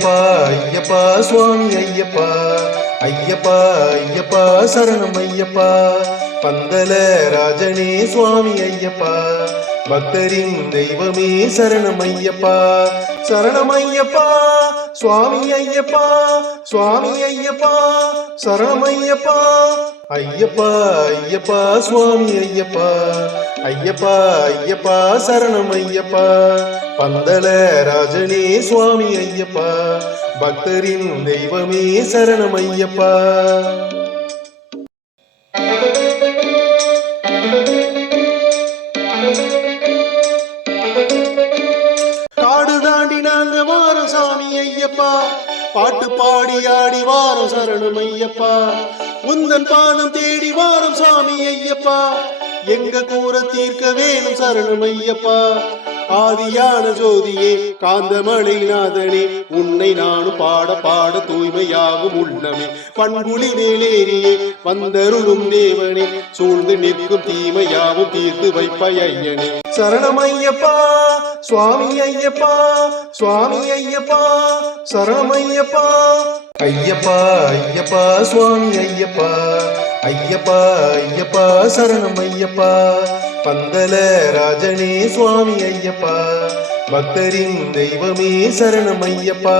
ஐயப்பா ஐயப்பா சுவாமி ஐயப்பா ஐயப்பா ஐயப்பா சரணம் ஐயப்பா பந்தல ராஜனே சுவாமி ஐயப்பா பக்தரின் தெய்வமே சரணம் ஐயப்பா சரணம் ஐயப்பா சுவாமி ஐயப்பா சுவாமி ஐயப்பா சரணம் ஐயப்பா ஐயப்பா ஐயப்பா சுவாமி ஐயப்பா ஐயப்பா ஐயப்பா சரணம் ஐயப்பா பந்தல ராஜனே சுவாமி ஐயப்பா பக்தரின் தெய்வமே சரணம் ஐயப்பா காடு தாண்டி நாங்க வாரம் சாமி ஐயப்பா பாட்டு பாடி ஆடி வாரம் சரணம் ஐயப்பா உந்தன் பாதம் தேடி வாரம் சாமி ஐயப்பா எங்க கூற தீர்க்க வேணும் சரணம் ஐயப்பா ஆதியான ஜோதியே காந்தமலை நாதனே உன்னை நானும் பாட பாட தூய்மையாகும் உள்ளமே பண்புலி மேலேறியே வந்தருளும் தேவனே சூழ்ந்து நிற்கும் தீமையாவும் தீர்த்து வைப்பாய் ஐயனே சரணம் ஐயப்பா சுவாமி ஐயப்பா சுவாமி ஐயப்பா சரணம் ஐயப்பா ஐயப்பா ஐயப்பா சுவாமி ஐயப்பா ஐயப்பா ஐயப்பா சரணம் ஐயப்பா பந்தல ராஜனே சுவாமி ஐயப்பா பக்தரின் தெய்வமே சரணம் ஐயப்பா